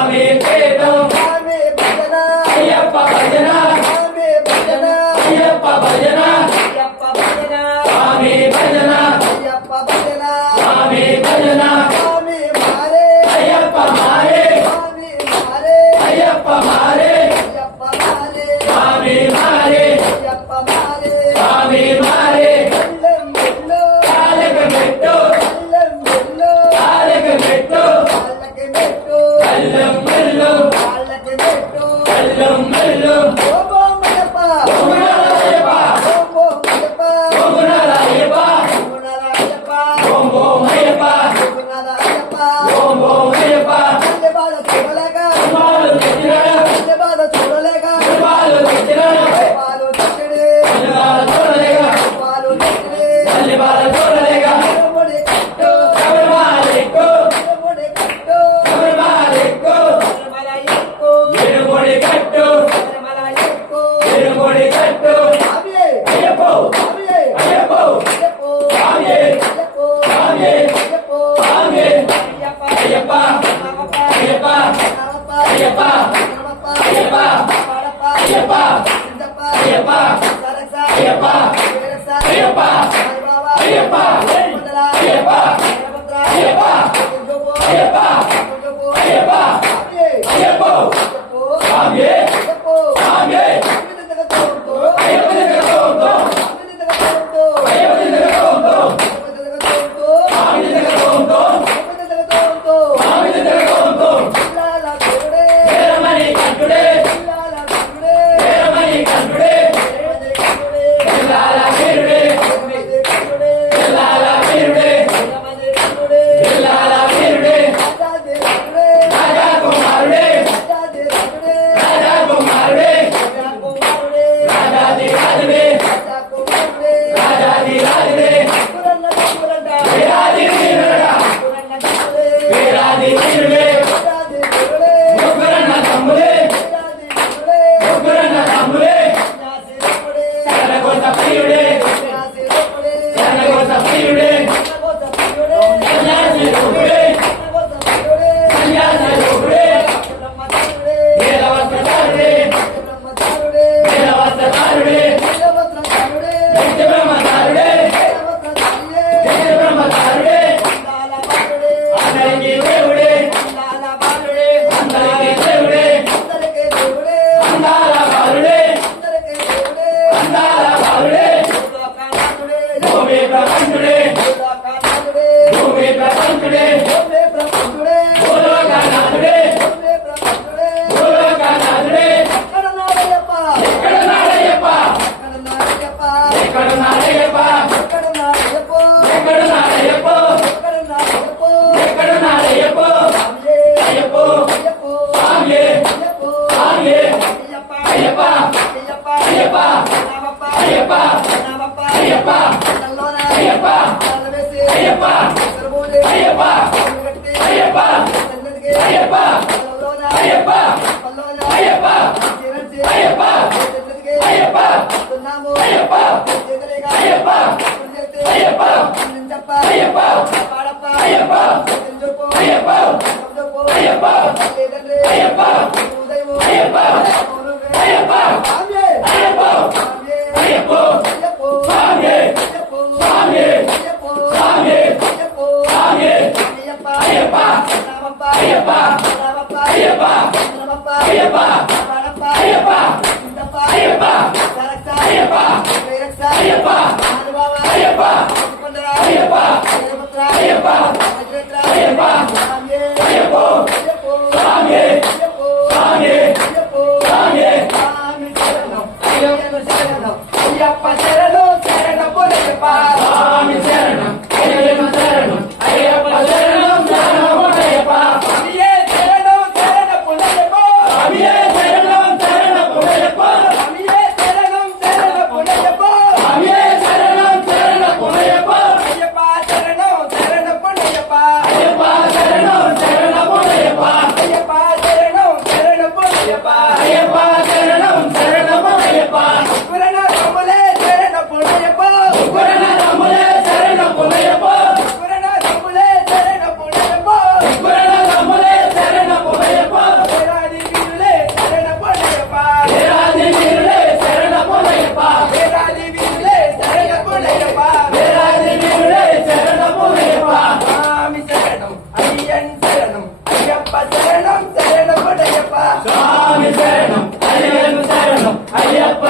స్వామి పేరు స్వామి భజన అయ్యప్ప భజన స్వామి భజన అయ్యప్ప భజన అయ్యప్ప భజన స్వామి భజన అయ్యప్ప భజన స్వామి భజన స్వామి మారే అయ్యప్ప మారే స్వామి మారే అయ్యప్ప మారే అయ్యప్ప మారే స్వామి మారే అయ్యప్ప మారే స్వామి మారే అల్లం వెళ్ళు కాలకి పెట్టు అల్లం వెళ్ళు కాలకి పెట్టు వాళ్ళకి పెట్టు అల్లం మెల్లు వాళ్ళకి పెట్టు అల్లం మెల్లు ఓమో మయప్ప ఓంగుణాలయ్యప్ప ఓమో మయప్ప ఓంగుణాలయ్యప్ప గుణరాయప్ప ఓంగో అయ్యప్ప గుణరాయప్ప ఓంగో అయ్యప్ప అల్లె బాధ చూడలేక పాలు తెచ్చినాడు అల్లె బాధ చూడలేక పాలు తెచ్చినాడు పాలు తెచ్చిడే పాలు చూడలేక పాలు తెచ్చిడే తల్లి బాల చూడలేక తిరుముడి కట్టు శబరిమలెక్కు తిరుముడి కట్టు శబరిమలెక్కు తిరుమల ఎక్కు తిరుముడి కట్టు తిరుమల ఎక్కు తిరుముడి కట్టు ఆవియే అయ్యప్పో ఆవియే అయ్యప్పో అయ్యప్పో ఆవియే అయ్యప్పో ఆవియే అయ్యప్పో ఆవియే అయ్యప్ప అయ్యప్ప నమప్ప అయ్యప్ప నమప్ప అయ్యప్ప నమప్ప అయ్యప్ప పాడప్ప అయ్యప్ప సిద్ధప్ప అయ్యప్ప సరస అయ్యప్ప వీరస అయ్యప్ప సాయిబాబా అయ్యప్ప మండల అయ్యప్ప వీరభద్ర అయ్యప్ప కుంజోపు అయ్యప్ప కుంజోపు అయ్యప్ప ఆవియే అయ్యప్పో అయ్యప్పో ఆవియే అయ్యప్పో ఆవియే అవినీతిగా తోడుతూ అయ్యప్ప దగ్గర తోడుతో అవినీతిగా తోడుతూ అయ్యప్ప దగ్గర తోడుతో అవినీతిగా తోడుతూ ఆవిడ దగ్గర తోడుతో అవినీతిగా తోడుతూ ఆవిడ దగ్గర తోడుతో పిల్లాల దేవుడే వీరమణి కంఠుడే పిల్లాల దేవుడే వీరమణి కంఠుడే దేవుడే దేవుడే పిల్లాల వీరుడే దేవుడే దేవుడే పిల్లాల వీరుడే దేవుడే దేవుడే పిల్లాల వీరుడే రాజా దేవుడే రాజా కుమారుడే రాజా దేవుడే రాజా కుమారుడే రాజా కుమారుడే రాజాది రాజుడే రాజా కుమారుడే రాజాది రాజుడే పురన్న దేవుడంట వీరాది వీరుడా పురన్న దేవుడే వీరాది వీరుడే రాజా దేవుడే ముగ్గురన్న తమ్ముడే రాజా దేవుడే ముగ్గురన్న తమ్ముడే నాసి దేవుడే శరణగోత ప్రియుడే నాసి దేవుడే శరణగోత ప్రియుడే నగోత దేవుడే సన్యాసి రూపుడే నగోత దేవుడే సన్యాసి రూపుడే బ్రహ్మ దేవుడే వేదవస్త్రధారుడే బ్రహ్మచారుడే వేదవస్త్రధారుడే వీరభద్రచారుడే నిత్య బ్రహ్మచారుడే వీరభద్రచారుడే నిత్య బ్రహ్మచారుడే లాలబాలుడే అందరికీ దేవుడే లాలబాలుడే అందరికీ దేవుడే అందరికీ దేవుడే అందాల బాలుడే అందరికీ దేవుడే అందాల బాలుడే లోకనాథుడే భూమి ప్రపంచుడే లోకనాథుడే భూమి ప్రపంచుడే భూమి ప్రపంచుడే భూలోకనాథుడే భూమి ప్రపంచుడే భూలోకనాథుడే ఎక్కడ నాడయ్యప్ప ఎక్కడ నాడయ్యప్ప ఎక్కడ నాడయ్యప్ప ఎక్కడ నాడయ్యప్ప ఎక్కడ నాడయ్యప్ప ఎక్కడ నాడయ్యప్ప ఎక్కడ నాడయ్యప్ప ఎక్కడ నాడయ్యప్ప స్వామియే అయ్యప్పో అయ్యప్పో స్వామియే అయ్యప్పో స్వామియే అయ్యప్ప అయ్యప్ప అయ్యప్ప అయ్యప్ప నామప్ప అయ్యప్ప నామప్ప అయ్యప్ప నల్లోన అయ్యప్ప నల్లవేసి అయ్యప్ప తిరుమూలి అయ్యప్ప కట్టి అయ్యప్ప సన్నిధికి అయ్యప్ప నల్లోన అయ్యప్ప పల్లోన అయ్యప్ప చిరంజి అయ్యప్ప సన్నిధికి అయ్యప్ప సున్నాము అయ్యప్ప చేతులేగా అయ్యప్ప పుణ్యతి అయ్యప్ప నింజప్ప అయ్యప్ప పాడప్ప అయ్యప్ప చెంజుపు అయ్యప్ప శబ్దపు అయ్యప్ప లేదండ్రి అయ్యప్ప ఉదయము అయ్యప్ప మౌనమే అయ్యప్ప స్వామియే అయ్యప్ప స్వామియే అయ్యప్పో అయ్యప్పో స్వామియే అయ్యప్పో స్వామియే అయ్యప్పో స్వామియే అయ్యప్పో స్వామియే అయ్యప్ప అయ్యప్ప నామప్ప అయ్యప్ప నామప్ప అయ్యప్ప నామప్ప అయ్యప్ప పాడప్ప అయ్యప్ప ఇంతప్ప అయ్యప్ప సరక్ష అయ్యప్ప వీరక్ష అయ్యప్ప ఆనుభావ అయ్యప్ప కొండర అయ్యప్ప వీరభద్ర అయ్యప్ప వజ్రేత్ర అయ్యప్ప స్వామియే అయ్యప్పో అయ్యప్పో స్వామియే అయ్యప్పో స్వామియే అయ్యప్పో స్వామియే స్వామి శరణం అయ్యప్ప శరణం అయ్యప్ప శరణం శరణమయ్యప్ప స్వామి శరణం అయ్యప్ప శరణం అయ్యప్ప శరణం శరణమయ్యప్ప స్వామియే శరణం శరణమయ్యప్ప స్వామియే శరణం శరణం అయ్యప్ప స్వామి శరణం అయ్యప్ప శరణం అయ్యప్ప